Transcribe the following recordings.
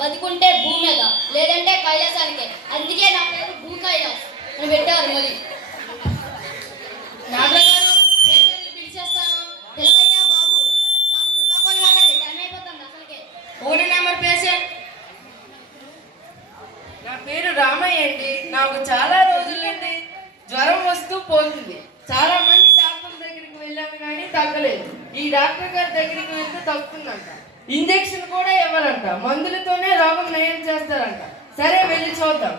బతికుంటే భూమి మీద, లేదంటే కైలాసానికే. అందుకే నా పేరు భూ కైలాస్ అని పెట్టారు. మరి డాక్టర్ గారు పేషెంట్ని పిలిచేస్తాను. పిలవయ్యా బాబు, నాకు శ్రీకాకుళం వాళ్ళది టైం అయిపోతుంది అసలుకే. 1 నెంబర్ పేషెంట్. నా పేరు రామయ్య అండి. నాకు చాలా రోజుల నుండి జ్వరం వస్తూ పోతుంది. చాలా మంది డాక్టర్ దగ్గరికి వెళ్ళాము కానీ తగ్గలేదు. ఈ డాక్టర్ గారి దగ్గరికి వెళ్తే తగ్గుతుందంట. ఇంజెక్షన్ కూడా ఇవ్వరంట. మందులతోనే రోగం నయం చేస్తారంట. సరే వెళ్ళి చూద్దాం.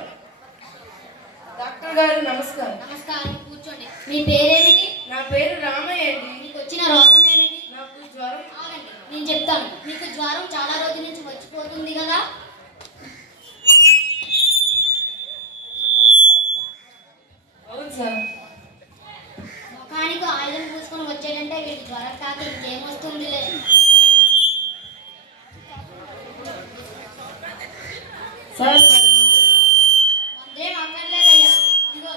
డాక్టర్ గారు నమస్కారం. నమస్కారం, కూర్చోండి. మీ పేరేమిటి? నా పేరు రామయ్య అండి. మీకు వచ్చిన రోగం ఏమిటి? నాకు జ్వరం. ఆగండి, నేను చెప్తాను. మీకు జ్వరం చాలా రోజుల నుంచి వచ్చిపోతుంది కదా. అవును సార్. ముఖానికి ఆయుధం పూసుకొని వచ్చాడంటే వీటి జ్వరం కాక ఇంకేమొస్తుంది లేదు. సార్ మందేం అక్కర్లేదయ్యా, ఇదిగో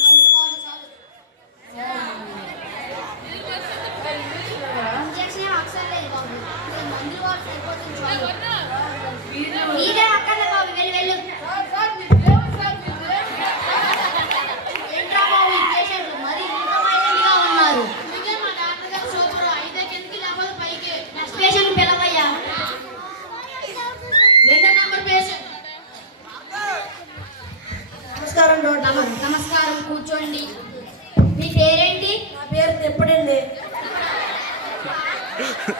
మందులు వాడు చాలు. ఇంజక్షన్ ఏం అక్కర్లేదు బాబు, ఇదిగో మందులు వాడు సరిపోతుంది చాలు. మీరే అక్కర్లేదు బాబు, వెళ్ళి వెళ్ళు. ఏంట్రా బాబు ఈ పేషెంట్లు మరి ఇంటర్మైజెంట్గా ఉన్నారు. మా డాక్టర్ గారు సూపర్, అయితే కిందకి లేకపోతే పైకి. నెక్స్ట్ పేషెంట్ పిలవయ్యా. 2 నెంబర్ పేషెంట్. నమస్కారం డాక్టర్. నమస్కారం, కూర్చోండి. మీ పేరేంటి? నా పేరు తెప్పడండి.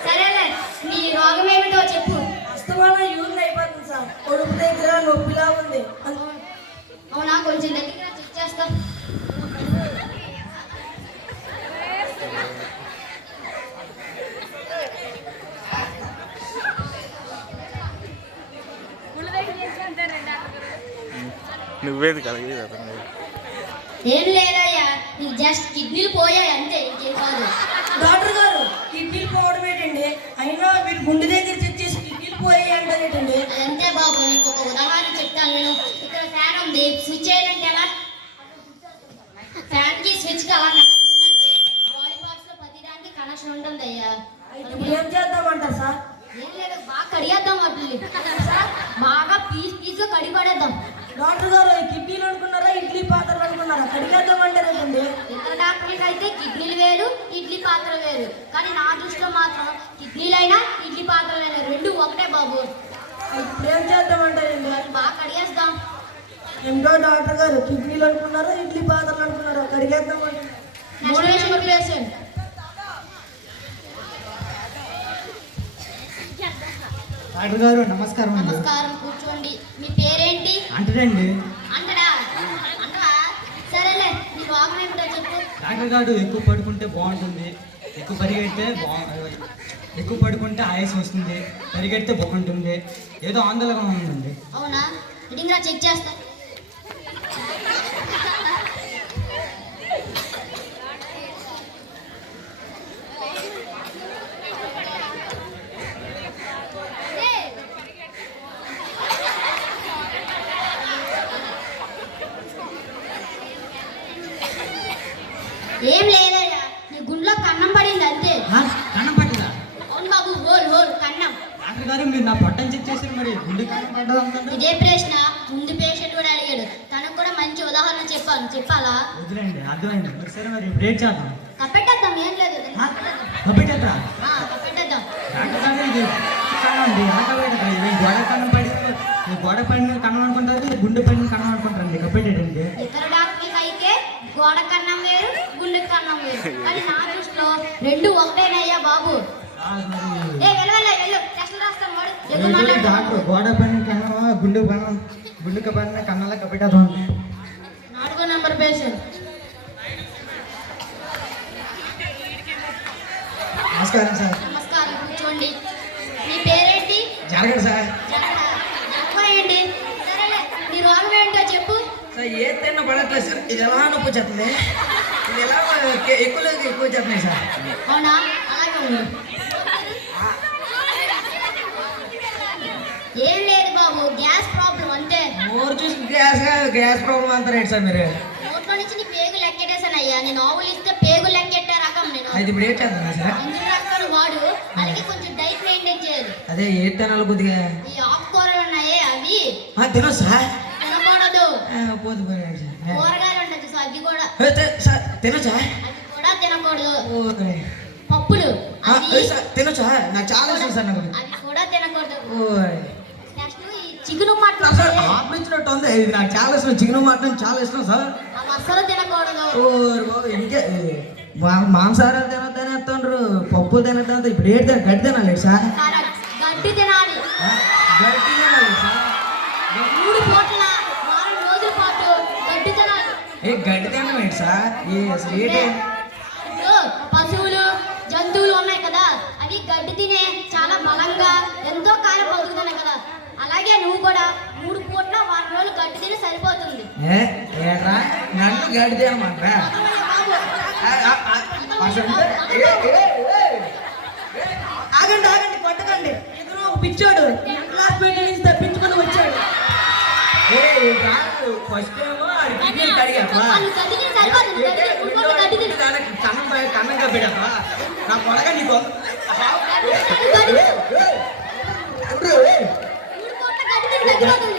సరేలే, మీ రోగం ఏమిటో చెప్పు. అస్తమానం యూరిన్ అయిపోతుంది సార్. కడుపు దగ్గర నొప్పిలా ఉంది. అవునా, కొంచెం దగ్గర చెక్ చేస్తాం. నువ్వేది కలిగేది అతను. ఏం లేదయ్యా, నీకు జస్ట్ కిడ్నీలు పోయాయి అంతే, ఇంకేం కాదు. డాక్టర్ గారు కిడ్నీలు పోవడం ఏంటండి? అయినా మీరు గుండె దగ్గర చెక్ చేసి కిడ్నీలు పోయాయి అంటారేంటండి? అదంతే బాబు, నీకు ఒక ఉదాహరణ చెప్తాను నేను. ఇక్కడ ఫ్యాన్ ఉంది, స్విచ్ చేయాలంటే ఎలా? ఫ్యాన్ కి స్విచ్ కి అలా కనెక్షన్ ఉందంటే బాడీ పార్ట్స్ లో ప్రతిదానికి కనెక్షన్ ఉంటుంది అయ్యా. ఇప్పుడు ఏం చేద్దామంటారు సార్? ఏం లేదు, బాగా కడిగేద్దాం వాటిని సార్, బాగా పీస్ కడిగి పడేద్దాం. డాక్టర్ గారు కిడ్నీలు అనుకున్నారా ఇడ్లీ పాత్రలు అనుకున్నారా? కడిగేద్దామంటారేంటండి? ఇతర డాక్టర్లకి అయితే కిడ్నీలు వేరు, ఇడ్లీ పాత్ర వేరు. కానీ నా దృష్టిలో మాత్రం కిడ్నీలైనా ఇడ్లీ పాత్రలైనా రెండు ఒకటే బాబు. ఇప్పుడు ఏం చేద్దామంటారండి? బాగా కడిగేస్తాం. ఏంటో డాక్టర్ గారు కిడ్నీలు అనుకున్నారా ఇడ్లీ పాత్రలు అనుకున్నారా? కడిగేద్దామంటారు. 3 నెంబర్ పేషెంట్. డాక్టర్ గారు నమస్కారం అండి. నమస్కారం, కూర్చోండి. మీ పేరేంటి? అంటేనండి. అంటడా? అంటవా? సరేలే, నీ రోగం ఏమిటో చెప్పు. డాక్టర్ గారు ఎక్కువ పడుకుంటే బాగుంటుంది, ఎక్కువ పరిగెడితే ఎక్కువ పడుకుంటే ఆయాసం వస్తుంది, పరిగెడితే బాగుంటుంది, ఏదో ఆందోళనగా ఉందండి. అవునా, ఇదిగా చెక్ చేస్తా. ఏం లేదయ్యా, నీ గుండెలో కన్నం పడింది అంతే. కన్నం పట్టదా? అవును బాబు, హోల్ హోల్ కన్నం. డాక్టర్ గారు మీరు నా పొట్టని చెక్ చేశారు, మరి గుండె కన్నం పడ్డదా? ఇదే ప్రశ్న ముందు పేషెంట్ కూడా అడిగాడు. తనకు కూడా మంచి ఉదాహరణ చెప్పాలా? వదిలేండి, అర్థమైంది. మరి సరే, మరి బ్రేక్ చేద్దాం. కప్పెట్టేద్దాం, ఏం లేదు. కప్పెట్టేద్దా? కప్పెట్టేద్దాం. డాక్టర్ గారు ఇది కన్నం అండి, ఎలా కప్పెట్టదా? ఇది గోడ కన్నం పడి, గోడ పడిన కన్నం అనుకుంటారు, గుండె పడిన కన్నం అనుకుంటారండి. కప్పెట్టేటండి. ఇతర డాక్టర్లకి అయితే గోడ కన్నం వేరు, గుండె కన్నం వేరు. కానీ నా దృష్టిలో రెండు ఒకటేనయ్యా బాబు. వెళ్ళు, టెస్టులు రాస్తాను. వాడు డాక్టర్ గోడ పడిన కన్నం, గుండె పడిన కన్నాలా కప్పెట్టేద్దాం. 4 నెంబర్ పేషెంట్. నమస్కారం సార్. నమస్కారం, కూర్చోండి. మీ పేరేంటి? జరగదు సార్. ఏంటి? సరేలే, నీ రోగం ఏంటో చెప్పు. సార్ ఏ తిన్న పడట్లేదు సార్. ఇది ఎలా నొప్పి వచ్చేస్తుంది, ఇది ఎలా ఎక్కువ వచ్చేస్తున్నాయి సార్. అవునా, అలాగే ఉంది. ఏం లేదు బాబు, గ్యాస్ ప్రాబ్లం అంతే. మోర్ చూసి గ్యాస్ ప్రాబ్లం అంటారేంటి సార్ మీరు? నోట్లో నుంచి నీ పేగు లెక్కెట్టేసాను అయ్యా. నేను ఆవులు ఇస్తే పేగు లెక్కెట్టే రకం నేను. అది ఇప్పుడు ఏం చేద్దాం సార్? ఇందులో రకాలు వాడు, అలాగే కొంచెం డైట్ మెయింటైన్ చేయాలి. అదే ఏ తినాలి కొద్దిగా? ఈ ఆకుకూరలు ఉన్నాయి, తినొచ్చా తినకూడదు. పోదు పోయాడు సార్ కూరగాయలు ఉంటుంది సార్, అది కూడా సార్ తినొచ్చా అది కూడా తినకూడదు. ఓకే పప్పులు అది సార్ తినొచ్చా నాకు చాలా ఇష్టం సార్ నాకు అది కూడా తినకూడదు. ఓయ్ నెక్స్ట్ ఈ చికెన్ మటన్ సార్ ఆపించినట్టు ఉంది ఇది నాకు చాలా ఇష్టం చికెన్ మటన్ చాలా ఇష్టం సార్ అవి అస్సలు తినకూడదు. ఇంకే మాంసాహారాలు తినొద్దని వస్తుండ్రు పప్పులు తినద్దు ఇప్పుడు ఏంటి గడ్డి తినాలి సార్ కరెక్ట్. గడ్డి తినాలి. గడ్డి తినాలి సార్ 3 పూట్ల వారం రోజుల పాటు గడ్డి తినాలి. గడ్డి తినడం ఏంటి సార్ అసలు ఏంటి ఇప్పుడు పశువులు జంతువులు ఉన్నాయి కదా, అవి గడ్డి తినే చాలా బలంగా ఎంతో కాలం బతుకుతున్నాయి కదా, అలాగే నువ్వు కూడా 3 పూట్ల వారం రోజులు గడ్డి తిని సరిపోతుంది. ఏట్రా నన్ను గడ్డి తినమాట ఆగండి ఆగండి కొట్టకండి ఎదురు ఒక పిచ్చోడు క్లాస్ నుంచి తప్పించుకొని వచ్చాడు ఫస్ట్ ఏమో కడిగాపా వాళ్ళు గడ్డి తిని సరిపోతుంది. గడ్డి తిని 3 పూట్ల గడ్డి తిని కన్నంగా పెడపా నా కొడగా నీకు గడ్డి తిని 3 పూట్ల గడ్డి తిని సరిపోతుంది.